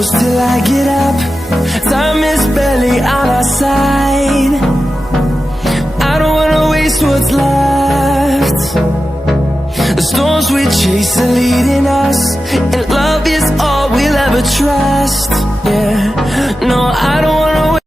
close till I get up. Time is barely on our side. I don't wanna waste what's left. The storms we chase are leading us, and love is all we'll ever trust. Yeah, no, I don't wanna wait.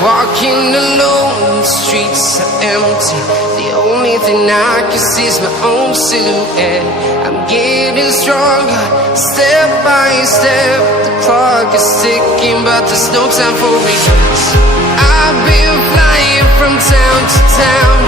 Walking alone, the streets are empty. The only thing I can see is my own silhouette. I'm getting stronger, step by step. The clock is ticking, but there's no time for regrets. I've been flying from town to town,